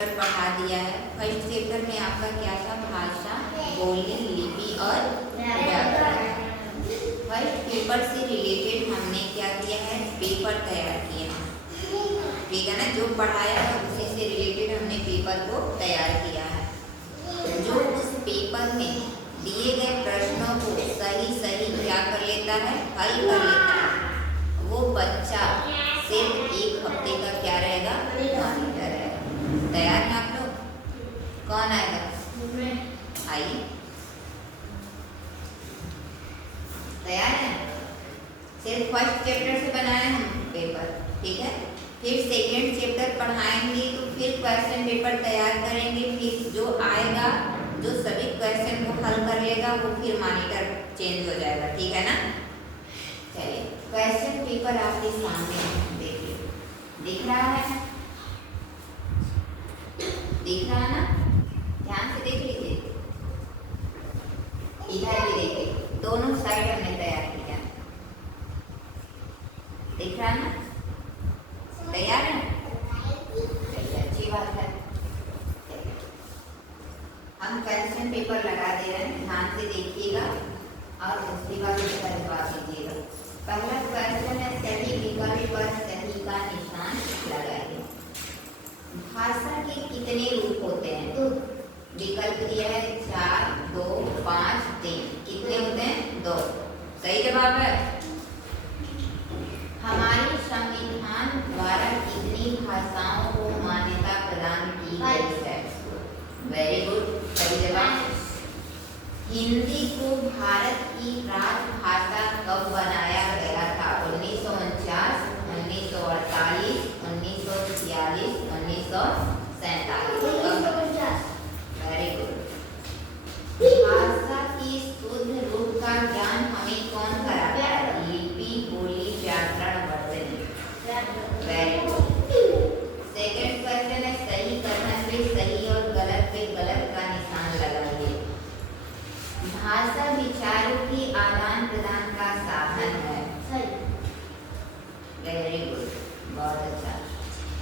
पढ़ा दिया है। फर्स्ट चैप्टर में आपका क्या था? भाषा, बोली, लिपि और व्याकरण। फर्स्ट पेपर से रिलेटेड हमने क्या किया है? पेपर तैयार किया है, ठीक है ना। जो पढ़ाया है उसी से रिलेटेड हमने पेपर को तैयार किया है। जो उस पेपर में दिए गए प्रश्नों को सही सही क्या कर लेता है? हल कर लेता है, वो बच्चा सिर्फ 1 हफ्ते का क्या रहेगा? मॉनिटर रहेगा। तैयार हैं आप लोग? कौन आएगा? आइए, तैयार है? सिर्फ फर्स्ट चैप्टर से बनाए हम पेपर, ठीक है। फिर सेकेंड चैप्टर पढ़ाएंगे तो फिर क्वेश्चन पेपर तैयार करेंगे। फिर जो आएगा, जो सभी क्वेश्चन को हल कर लेगा, वो फिर मॉनिटर चेंज हो जाएगा, ठीक है ना। चलिए, क्वेश्चन पेपर आपके सामने देखिए, दिख रहा है? दिख रहा है ना? ध्यान से देख लीजिए, इधर भी देखिए, दोनों साइड हमने तैयार किया। दिख रहा है ना? तैयार है? अच्छी बात है। हम क्वेश्चन पेपर लगा दे रहे हैं, ध्यान से देखिएगा और उसके बाद उसका जवाब दीजिएगा। पहला क्वेश्चन है, सही विकल्प पर सही का निशान लगाइए। भाषा के कितने रूप होते हैं? तो विकल्प दिया है 4, 2, 5, 3। कितने होते हैं? 2। सही जवाब है। हमारे संविधान द्वारा कितनी भाषाओं को मान्यता प्रदान की गई है? वेरी गुड, सही जवाब। हिंदी को भारत की राजभाषा कब बनाया गया था? 1949, 1948, 1946, 1947। Very good. भाषा की शुद्ध रूप का ज्ञान हमें कौन कराता है? लिपि, बोली, व्याकरण, वर्तनी। Very good. सेकंड क्वेश्चन है, सही कथन पे सही और गलत पे गलत का निशान लगाइए। भाषा विचारों के आदान प्रदान का साधन है। वेरी गुड, बहुत अच्छा।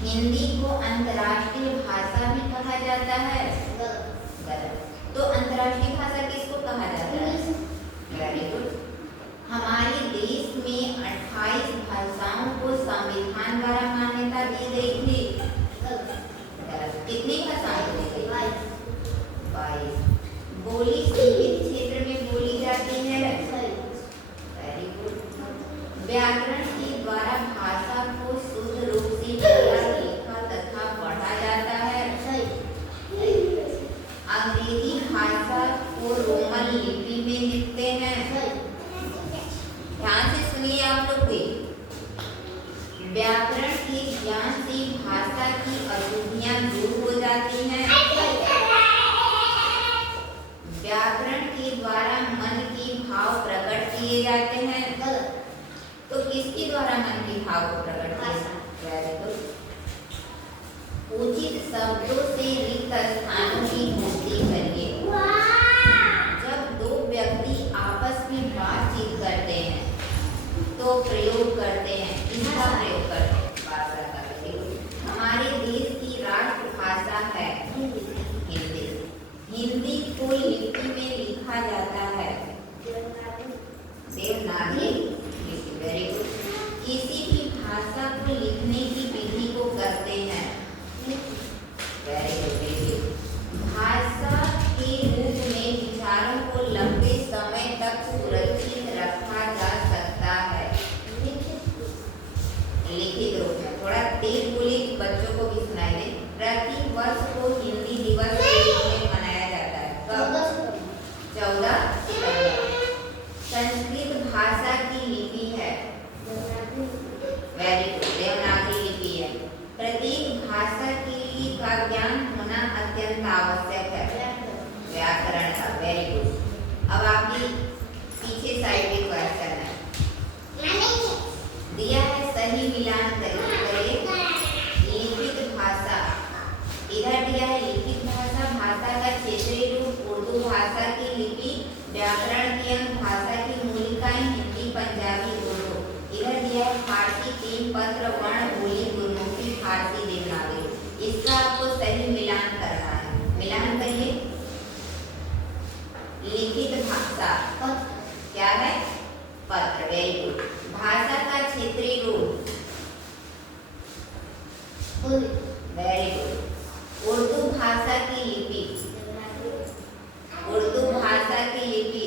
हिंदी को अंतर्राष्ट्रीय भाषा भी कहा जाता है। गलत। तो अंतर्राष्ट्रीय भाषा किसको कहा जाता है? Very good. हमारे देश में 28 भाषाओं को संविधान द्वारा मान्यता दी गई थी। गलत। कितनी भाषाएं दी गई? 22। बोली सीमित क्षेत्र में बोली जाती है। Very good. व्याकरण के द्वारा भाषा को शुद्ध रूप से बोला, लिखा तथा पढ़ा जाता है। अंग्रेजी भाषा को रोमन लिपि में लिखते हैं। ध्यान से सुनिए आप लोग भी। व्याकरण के ज्ञान से भाषा की अशुद्धियां दूर हो जाती हैं। व्याकरण के द्वारा मन के भाव प्रकट किए जाते हैं। तो किसके द्वारा मन के भाव को प्रकट किया? Very good. उचित शब्दों से रिक्त स्थानों की पूर्ति करिए। जब 2 व्यक्ति आपस में बातचीत करते हैं तो प्रयोग करते हैं, इसका प्रयोग करते हैं भाषा का। हमारे देश की राष्ट्रभाषा है हिंदी। हिंदी को लिपि में लिखा जाता है देवनागरी लिपि। Very good. किसी भी भाषा को लिखने की विधि को करते हैं। Very good. भाषा के रूप में विचारों को लंबे समय तक सुरक्षित रखा जा सकता है। लिखित रूप में। थोड़ा तेज बोली, बच्चों को भी सुनाई दे। प्रति वर्ष को हिंदी दिवस के रूप में मनाया जाता है। कब? 14 सितंबर। संस्कृत भाषा की लिपि है। वेरी गुड, देवनागरी लिपि है। प्रत्येक भाषा के लिए का ज्ञान होना अत्यंत आवश्यक है। व्याकरण का। Very good. अब आपकी पीछे साइड में क्वेश्चन है, दिया है सही मिलान करिए। लिखित भाषा, इधर दिया है लिखित भाषा, भाषा का क्षेत्रीय रूप, उर्दू भाषा की लिपि, व्याकरण के अंग, भाषा की मूलिकाएं, हिंदी, पंजाबी, उर्दू। इधर दिया है फारसी 3 पत्र, वर्ण, बोली, गुरमुखी, फारसी, देवनागरी। इसका आपको सही मिलान करना है। मिलान करिए। लिखित भाषा क्या है? पत्र। Very good. भाषा का क्षेत्रीय रूप? Very good. उर्दू भाषा की लिपि? उर्दू भाषा की लिपि?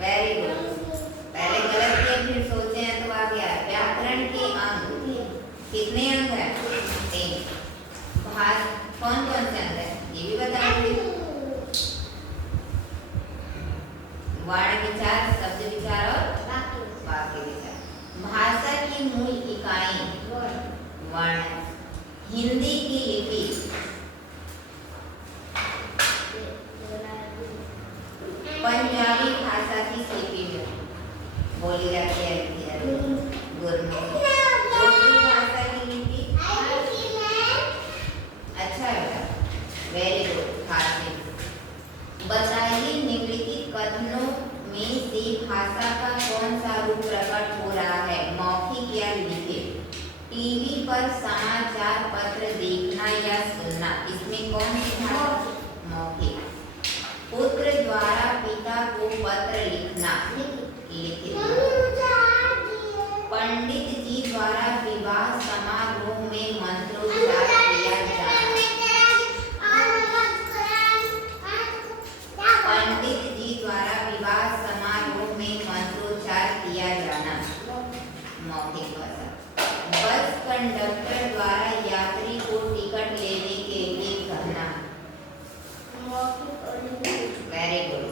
Very good. पहले गलत किया फिर सोचे हैं तो आ गया। व्याकरण के अंग कितने अंग हैं? 3। कौन कौन से अंग है ये भी बताइए। वर्ण विचार, शब्द विचार और वाक्य विचार। भाषा की मूल इकाई वर्ण। हिंदी की लिपि? पंजाबी भाषा की लिपि में बोली जाती है गुरमुखी। उर्दू भाषा की लिपि? अच्छा बेटा, वेरी गुड। फारसी। बताइए निम्नलिखित कथनों में से भाषा का कौन सा रूप प्रकट हो रहा है? मौखिक या लिखित? टीवी पर समाचार पत्र देखना या सुनना, इसमें कौन सी भाषा? मौखिक। पुत्र द्वारा पिता को पत्र लिखना? लिखित। पंडित जी द्वारा विवाह समारोह में मंत्रोच्चार किया जाना? पंडित जी द्वारा विवाह समारोह में मंत्रोच्चार किया जाना? मौखिक भाषा। बस कंडक्टर द्वारा यात्री को टिकट लेने के लिए कहना? Very good.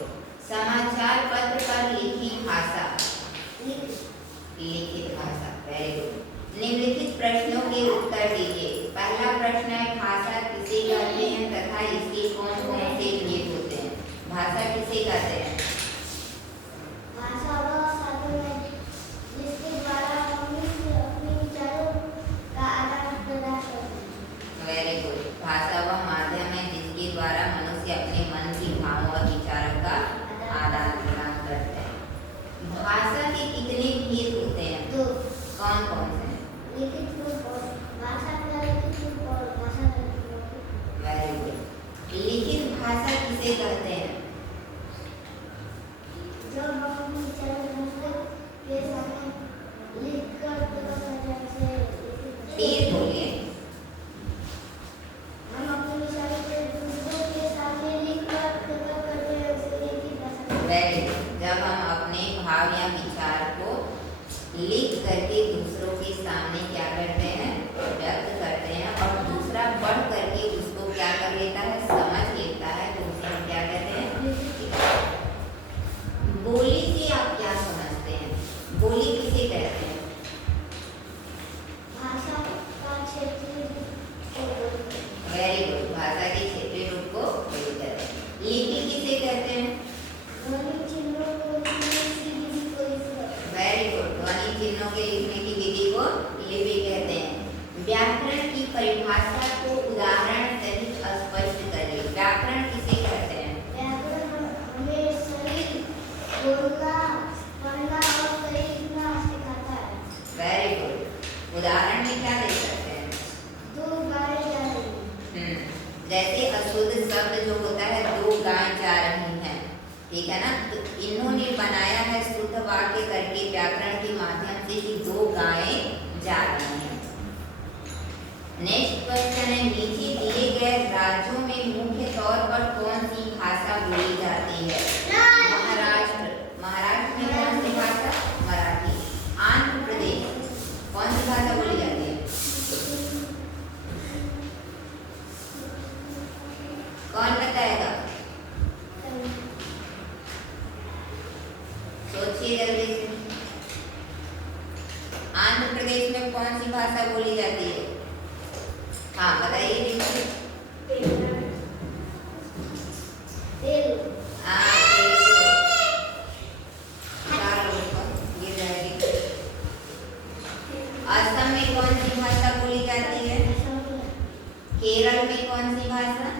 समाचार पत्र पर लिखी भाषा? लिखित भाषा। Very good. निम्नलिखित प्रश्नों के उत्तर दीजिए। पहला प्रश्न है भाषा किसे कहते हैं तथा इसके कौन कौन से भेद होते हैं? भाषा किसे कहते हैं? भाषा वह साधन है जिसके द्वारा मनुष्य अपने विचारों का आदान प्रदान करते हैं। Very good. भाषा वह माध्यम है जिसके द्वारा मनुष्य अपने मन की भावों और विचारों का आदान प्रदान करते हैं। भाषा के कितने भेद होते हैं? 2। कौन कौन से? लिखित रूप और भाषा का लिखित रूप और भाषा का लिखित रूप। Very good. लिखित भाषा किसे कहते हैं? जब हम अपने विचार दूसरे के सामने लिखकर तेज बोलिए। हम अपने विचारों को दूसरों के सामने लिखकर प्रकट करते हैं उसे लिखित भाषा। Very good. जब हम अपने भाव या विचार को लिख करके दूसरों के सामने क्या करते हैं? व्यक्त करते हैं और दूसरा पढ़ करके उसको क्या कर लेता है? समझ लेता है, तो उसको क्या कहते हैं? बोली से आप क्या समझते हैं? बोली किसे कहते हैं? भाषा का क्षेत्रीय रूप। Very good. भाषा के क्षेत्रीय रूप को बोली कहते हैं। लिपि किसे कहते हैं? ध्वनि चिन्हों को लिखने की विधि को लिखना। Very good. ध्वनि चिन्हों के लिखने की विधि को लिपि कहते हैं। व्याकरण की परिभाषा को उदाहरण सहित स्पष्ट करिए। व्याकरण किसे कहते हैं? व्याकरण हमें सही बोलना, पढ़ना और सही लिखना सिखाता है। Very good. उदाहरण में क्या दे सकते हैं? 2 गाय जा रही हैं। जैसे अशुद्ध शब्द जो होता है 2 गाय जा रही हैं, ठीक है ना? तो इन्होंने बनाया है शुद्ध वाक्य करके व्याकरण के माध्यम से कि 2 गायें जा रही हैं। नेक्स्ट क्वेश्चन है नीचे दिए गए राज्यों में मुख्य तौर पर कौन सी भाषा बोली जाती है? महाराष्ट्र। महाराष्ट्र में कौन सी भाषा? मराठी। आंध्र प्रदेश कौन सी भाषा बोली जाती है? कौन बताएगा? सोचिए जल्दी से। आंध्र प्रदेश में कौन सी भाषा बोली जाती है? हाँ बताइए। असम में कौन सी भाषा बोली जाती है? केरल में कौन सी भाषा?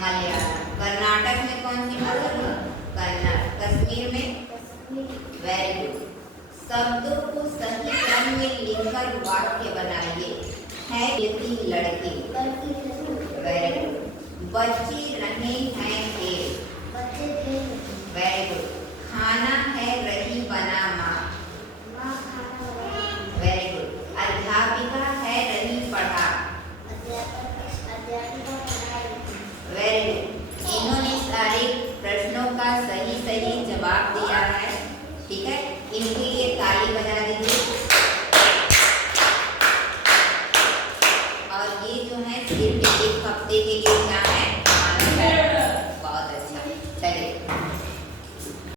मलयालम। कर्नाटक में कौन सी भाषा? कन्नड़। कश्मीर में? Very good. शब्दों को सही क्रम में लिखकर वाक्य बनाइए। है ये 3 लड़के। Very good. बच्चे रहे हैं खेल। Very good. खाना है